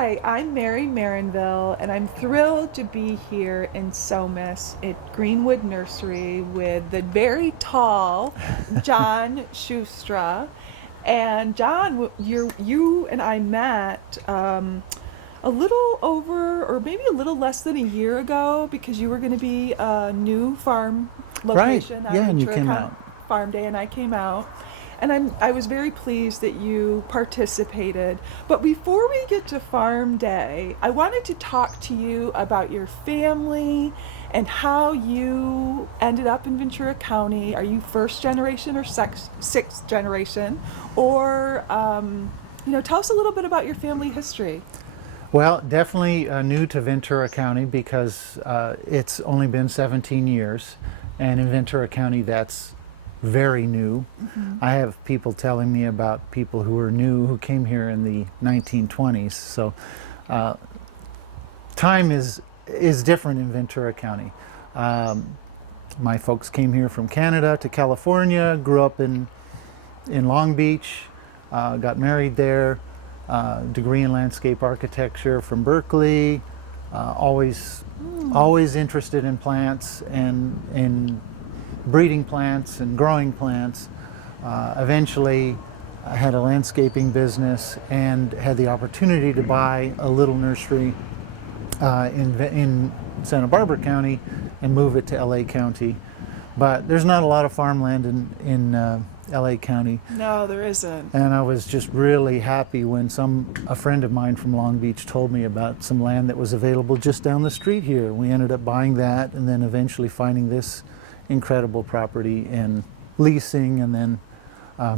Hi, I'm Mary Marinville, and I'm thrilled to be here in Somas at Greenwood Nursery with the very tall John Shustra. And John, you and I met a little over, or maybe a little less than a year ago, because you were going to be a new farm Right. location on Yeah, and you Ventura came County out. Farm Day, and I came out. And I was very pleased that you participated. But before we get to Farm Day, I wanted to talk to you about your family and how you ended up in Ventura County. Are you first generation or sixth generation? Or, tell us a little bit about your family history. Well, definitely new to Ventura County because it's only been 17 years, and in Ventura County, that's very new. I have people telling me about people who are new who came here in the 1920s. So uh, time is different in Ventura County. Um, my folks came here from Canada to California, grew up in Long Beach, got married there, degree in landscape architecture from Berkeley, always interested in plants and in breeding plants and growing plants. Eventually, I had a landscaping business and had the opportunity to buy a little nursery in Santa Barbara County and move it to LA County. But there's not a lot of farmland in LA County. No, there isn't. And I was just really happy when a friend of mine from Long Beach told me about some land that was available just down the street here. We ended up buying that and then eventually finding this incredible property and leasing and then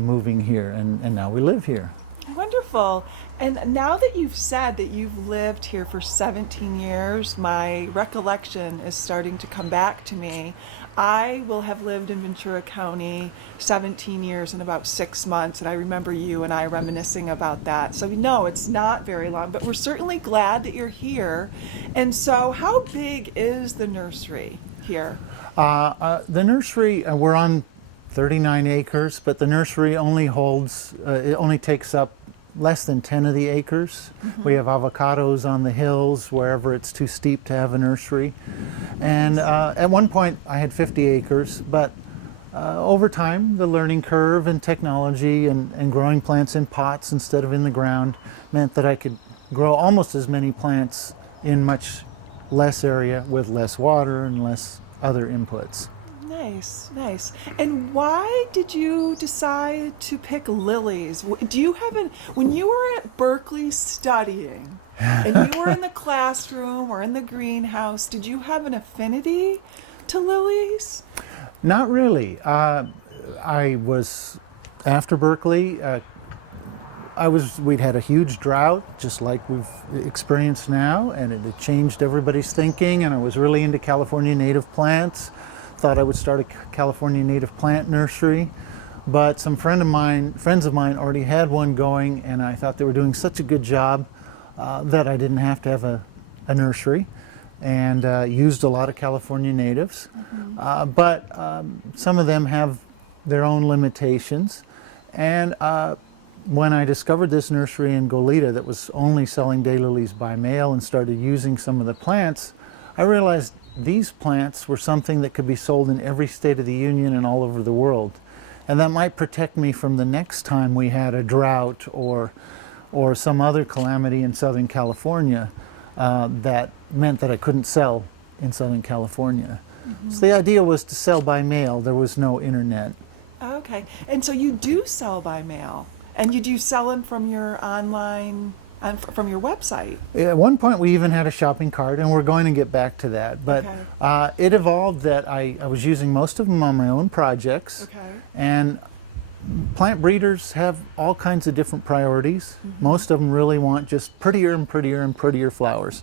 moving here. And now we live here. Wonderful. And now that you've said that you've lived here for 17 years, my recollection is starting to come back to me. I will have lived in Ventura County 17 years and about 6 months, and I remember you and I reminiscing about that. So, no, it's not very long, but we're certainly glad that you're here. And so, how big is the nursery here? The nursery, we're on 39 acres, but the nursery only it only takes up less than 10 of the acres. We have avocados on the hills wherever it's too steep to have a nursery. And at one point I had 50 acres, but over time the learning curve and technology and growing plants in pots instead of in the ground meant that I could grow almost as many plants in much less area with less water and less other inputs. Nice, nice. And why did you decide to pick lilies? Do you have when you were at Berkeley studying and you were in the classroom or in the greenhouse, did you have an affinity to lilies? Not really. I was after Berkeley. We'd had a huge drought, just like we've experienced now, and it had changed everybody's thinking. And I was really into California native plants. Thought I would start a California native plant nursery, but some friends of mine already had one going, and I thought they were doing such a good job that I didn't have to have a nursery, and used a lot of California natives. But some of them have their own limitations, and when I discovered this nursery in Goleta that was only selling daylilies by mail and started using some of the plants, I realized these plants were something that could be sold in every state of the union and all over the world. And that might protect me from the next time we had a drought or some other calamity in Southern California that meant that I couldn't sell in Southern California. So the idea was to sell by mail. There was no internet. Okay. And so you do sell by mail, and you do sell them from your online from your website. At one point we even had a shopping cart, and we're going to get back to that. But Okay. it evolved that I was using most of them on my own projects. Okay. And plant breeders have all kinds of different priorities. Most of them really want just prettier and prettier and prettier flowers.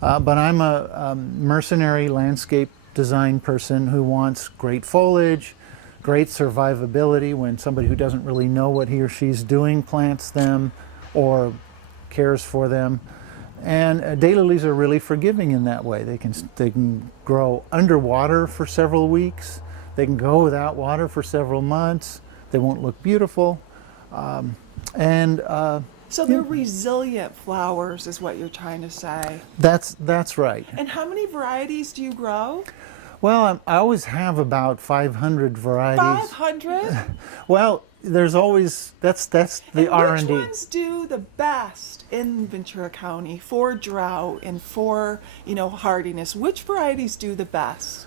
But I'm a mercenary landscape design person who wants great foliage, great survivability when somebody who doesn't really know what he or she's doing plants them or cares for them. And daylilies are really forgiving in that way. They can grow underwater for several weeks. They can go without water for several months. They won't look beautiful. And So they're resilient flowers, is what you're trying to say. That's right. And how many varieties do you grow? Well, I always have about 500 varieties. 500? Well, there's always that's the R&D. Which ones do the best in Ventura County for drought and for, hardiness? Which varieties do the best?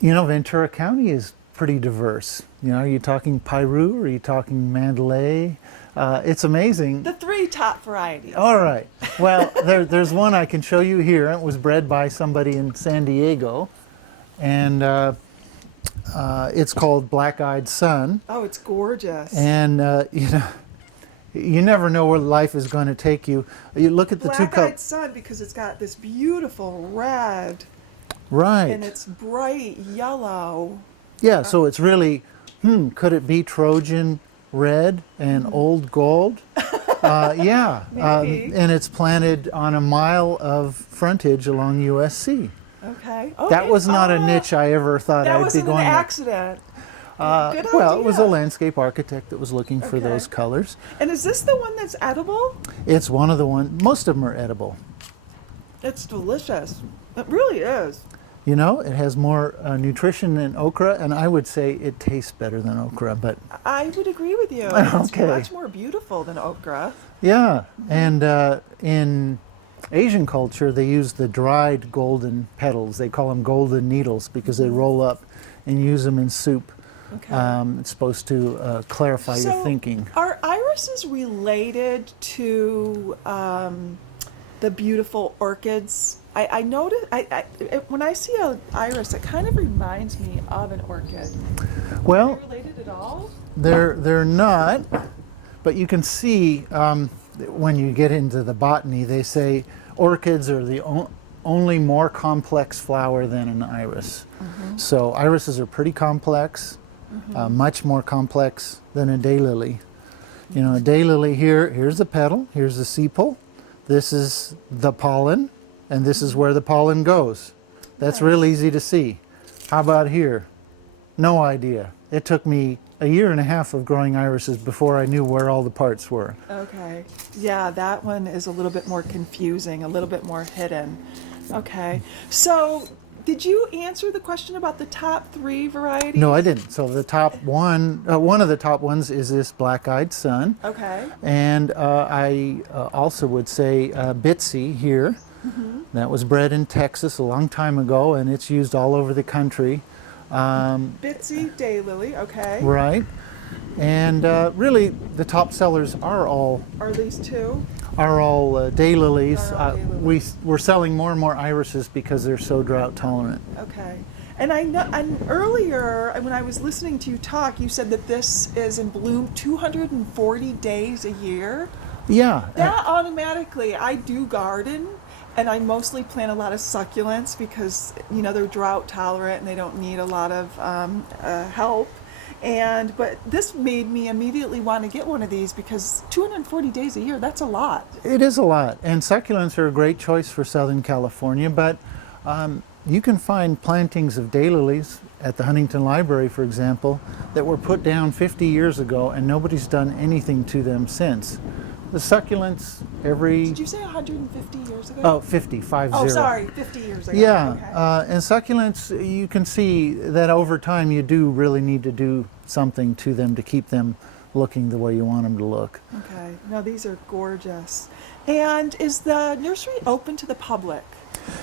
Ventura County is pretty diverse. Are you talking Piru? Or are you talking Mandalay? It's amazing. The 3 top varieties. All right. Well, there's one I can show you here. It was bred by somebody in San Diego, and it's called Black-Eyed Sun. Oh, it's gorgeous. And you never know where life is going to take you. You look at the two Black-Eyed Sun because it's got this beautiful red. Right. And it's bright yellow. Yeah, so it's really, could it be Trojan red and old gold? Yeah. Maybe. And it's planted on a mile of frontage along USC. Okay. That was not a niche I ever thought That I'd be wasn't going an to. accident. Good Well, idea. it was a landscape architect that was looking for Okay. those colors. And is this the one that's edible? It's one of the ones, most of them are edible. It's delicious. It really is. It has more nutrition than okra, and I would say it tastes better than okra, but I would agree with you. It's Okay. much more beautiful than okra. yeah. And in Asian culture, they use the dried golden petals. They call them golden needles because they roll up and use them in soup. Okay. It's supposed to clarify your thinking. Are irises related to the beautiful orchids? I notice when I see an iris, it kind of reminds me of an orchid. Are Well, they related at all? they're not, but you can see when you get into the botany, they say orchids are the only more complex flower than an iris. So irises are pretty complex, much more complex than a daylily. A daylily here's the petal, here's the sepal, this is the pollen, and this is where the pollen goes. That's real easy to see. How about here? No idea. It took me a year and a half of growing irises before I knew where all the parts were. Okay. Yeah, that one is a little bit more confusing, a little bit more hidden. Okay. So, did you answer the question about the top 3 varieties? No, I didn't. So the top one of the top ones is this Black-Eyed Sun. Okay. And I also would say Bitsy here. That was bred in Texas a long time ago, and it's used all over the country. Bitsy Daylily, okay. Right. And really, the top sellers are all Are these 2? daylilies. Are all daylilies. We're selling more and more irises because they're so drought tolerant. Okay. And I know, and earlier when I was listening to you talk, you said that this is in bloom 240 days a year. Yeah. That automatically, I do garden, and I mostly plant a lot of succulents because they're drought tolerant and they don't need a lot of help. But this made me immediately want to get one of these because 240 days a year, that's a lot. It is a lot, and succulents are a great choice for Southern California, but you can find plantings of daylilies at the Huntington Library, for example, that were put down 50 years ago and nobody's done anything to them since. The succulents Did you say 150 years ago? Oh, 50, 50. Oh, sorry, 50 years ago. Yeah, Okay. and succulents, you can see that over time you do really need to do something to them to keep them looking the way you want them to look. Okay. No, these are gorgeous. And is the nursery open to the public?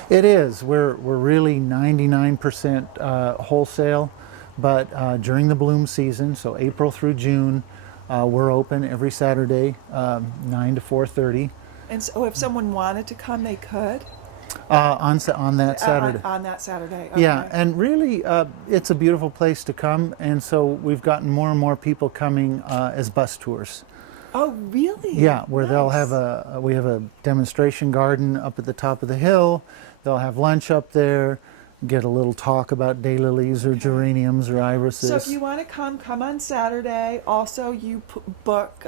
It is. We're really 99% wholesale, but during the bloom season, so April through June, we're open every Saturday, 9 to 4:30. And so if someone wanted to come, they could? On that Saturday. On that Saturday. Okay. Yeah, and really, it's a beautiful place to come, and so we've gotten more and more people coming as bus tours. Oh, really? Yeah, where they'll Nice. have we have a demonstration garden up at the top of the hill. They'll have lunch up there, get a little talk about daylilies or geraniums or irises. So if you want to come on Saturday. Also, you book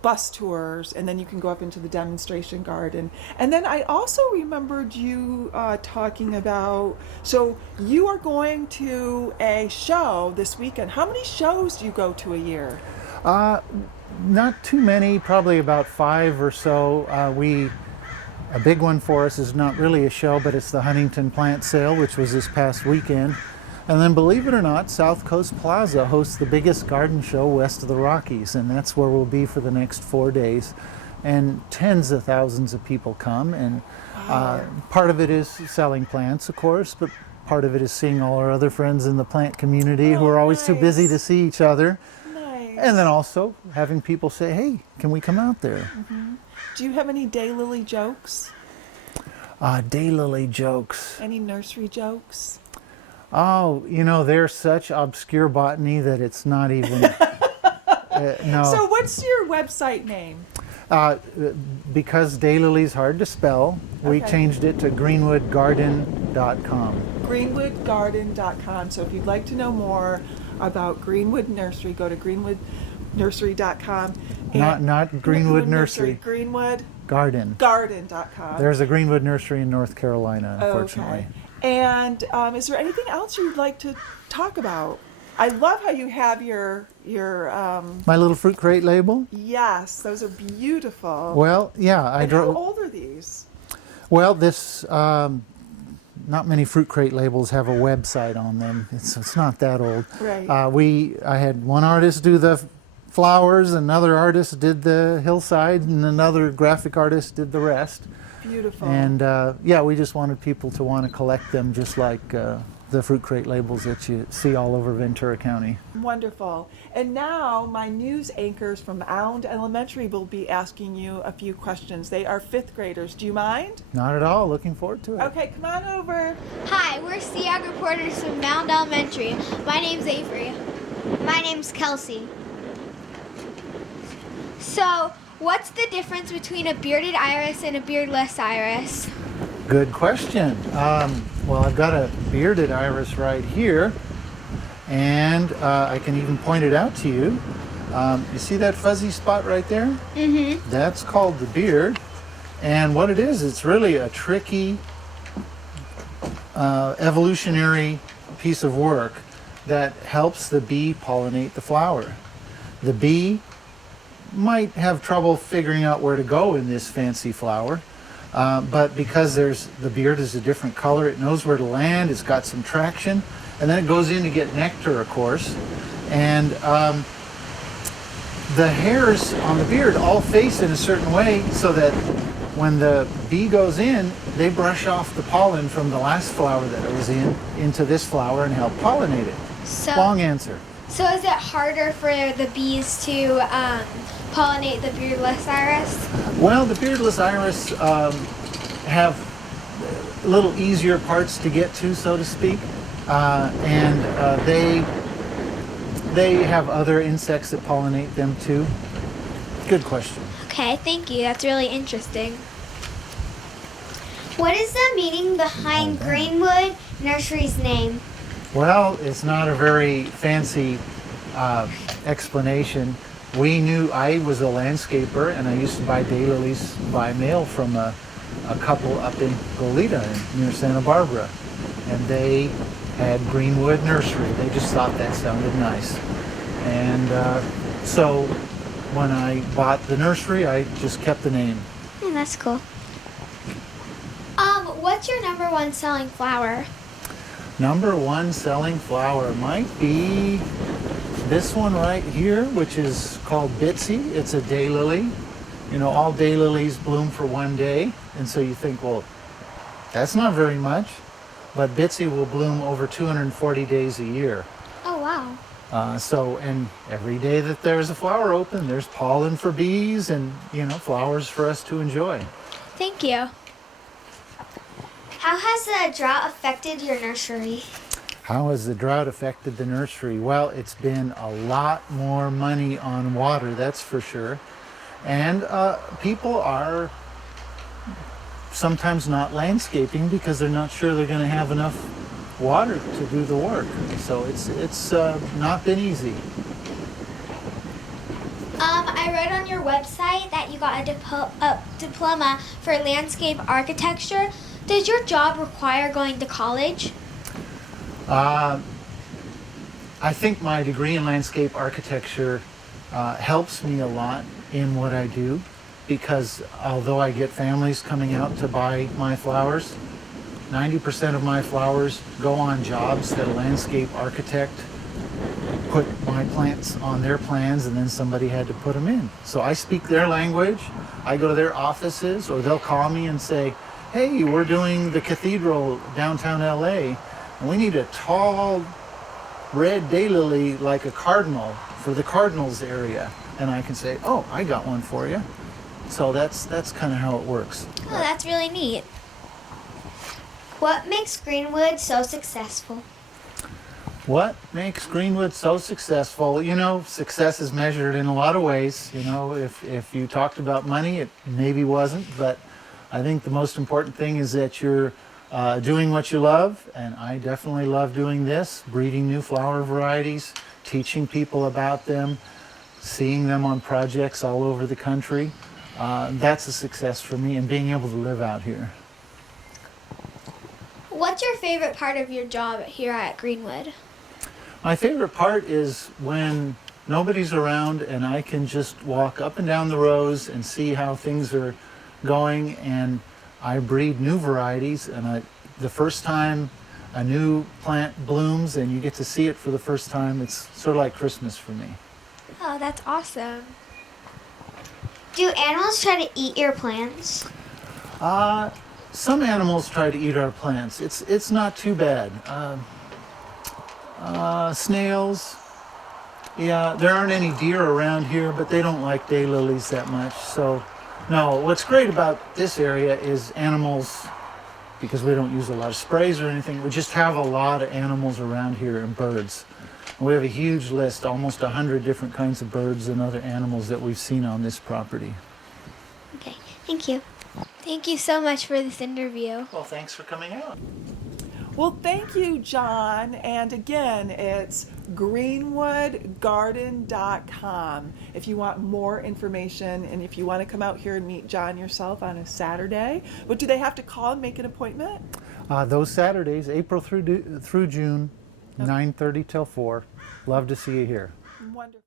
bus tours, and then you can go up into the demonstration garden. And then I also remembered you talking about, so you are going to a show this weekend. How many shows do you go to a year? Not too many, probably about 5 or so. A big one for us is not really a show, but it's the Huntington Plant Sale, which was this past weekend. And then, believe it or not, South Coast Plaza hosts the biggest garden show west of the Rockies, and that's where we'll be for the next 4 days. And tens of thousands of people come, and part of it is selling plants, of course, but part of it is seeing all our other friends in the plant community who are always too busy to see each other. Nice. And then also having people say, hey, can we come out there? Mm-hmm. Do you have any Daylily jokes? Daylily jokes. Any nursery jokes? Oh, they're such obscure botany that it's not even... no. So what's your website name? Because Daylily's hard to spell, we changed it to greenwoodgarden.com. Greenwoodgarden.com. So if you'd like to know more about Greenwood Nursery, go to greenwoodnursery.com. Not Greenwood Nursery. Greenwood Garden. Garden.com. There's a Greenwood Nursery in North Carolina, unfortunately. Okay. And is there anything else you'd like to talk about? I love how you have your My little fruit crate label? Yes, those are beautiful. Well, yeah. How old are these? Well, this not many fruit crate labels have a website on them. It's not that old. Right. I had one artist do the flowers, another artist did the hillside, and another graphic artist did the rest. Beautiful. And we just wanted people to want to collect them just like the fruit crate labels that you see all over Ventura County. Wonderful. And now my news anchors from Allen Elementary will be asking you a few questions. They are 5th graders. Do you mind? Not at all. Looking forward to it. Okay, come on over. Hi, we're Seeag reporters from Mound Elementary. My name's Avery. My name's Kelsey. So, what's the difference between a bearded iris and a beardless iris? Good question. Well, I've got a bearded iris right here, and I can even point it out to you. You see that fuzzy spot right there? Mm-hmm. That's called the beard, and what it is, it's really a tricky evolutionary piece of work that helps the bee pollinate the flower. The bee might have trouble figuring out where to go in this fancy flower. But because the beard is a different color, it knows where to land, it's got some traction, and then it goes in to get nectar, of course. And the hairs on the beard all face in a certain way so that when the bee goes in, they brush off the pollen from the last flower that it was in into this flower and help pollinate it. Long answer. So is it harder for the bees to pollinate the beardless iris? Well, the beardless iris have a little easier parts to get to, so to speak, and they have other insects that pollinate them too. Good question. Okay, thank you. That's really interesting. What is the meaning behind Greenwood Nursery's name? Well, it's not a very fancy explanation. We knew I was a landscaper, and I used to buy daylilies by mail from a couple up in Goleta near Santa Barbara, and they had Greenwood Nursery. They just thought that sounded nice, and so when I bought the nursery, I just kept the name. Yeah, that's cool. What's your number one selling flower? Number one selling flower might be this one right here, which is called Bitsy. It's a daylily. All daylilies bloom for one day, and so you think, well, that's not very much, but Bitsy will bloom over 240 days a year. Oh, wow. And every day that there's a flower open, there's pollen for bees and, flowers for us to enjoy. Thank you. How has the drought affected your nursery? How has the drought affected the nursery? Well, it's been a lot more money on water, that's for sure. And people are sometimes not landscaping because they're not sure they're going to have enough water to do the work. So it's not been easy. I read on your website that you got a diploma for landscape architecture. Does your job require going to college? I think my degree in landscape architecture helps me a lot in what I do, because although I get families coming out to buy my flowers, 90% of my flowers go on jobs that a landscape architect put my plants on their plans, and then somebody had to put them in. So I speak their language. I go to their offices, or they'll call me and say, hey, we're doing the cathedral downtown LA, and we need a tall red daylily like a cardinal for the Cardinals area. And I can say, oh, I got one for you. So that's kind of how it works. Oh, that's really neat. What makes Greenwood so successful? What makes Greenwood so successful? You know, success is measured in a lot of ways. You know, if you talked about money, it maybe wasn't, but I think the most important thing is that you're doing what you love, and I definitely love doing this, breeding new flower varieties, teaching people about them, seeing them on projects all over the country. That's a success for me, and being able to live out here. What's your favorite part of your job here at Greenwood? My favorite part is when nobody's around and I can just walk up and down the rows and see how things are going, and I breed new varieties, and the first time a new plant blooms and you get to see it for the first time, it's sort of like Christmas for me. Oh, that's awesome. Do animals try to eat your plants? Some animals try to eat our plants. It's not too bad. Snails. Yeah, there aren't any deer around here, but they don't like daylilies that much. So, no, what's great about this area is animals, because we don't use a lot of sprays or anything. We just have a lot of animals around here, and birds. And we have a huge list, almost 100 different kinds of birds and other animals that we've seen on this property. Okay, thank you. Thank you so much for this interview. Well, thanks for coming out. Well, thank you, John. And again, it's greenwoodgarden.com if you want more information, and if you want to come out here and meet John yourself on a Saturday. But do they have to call and make an appointment? Those Saturdays, April through June, Okay. 9:30 till 4. Love to see you here. Wonderful.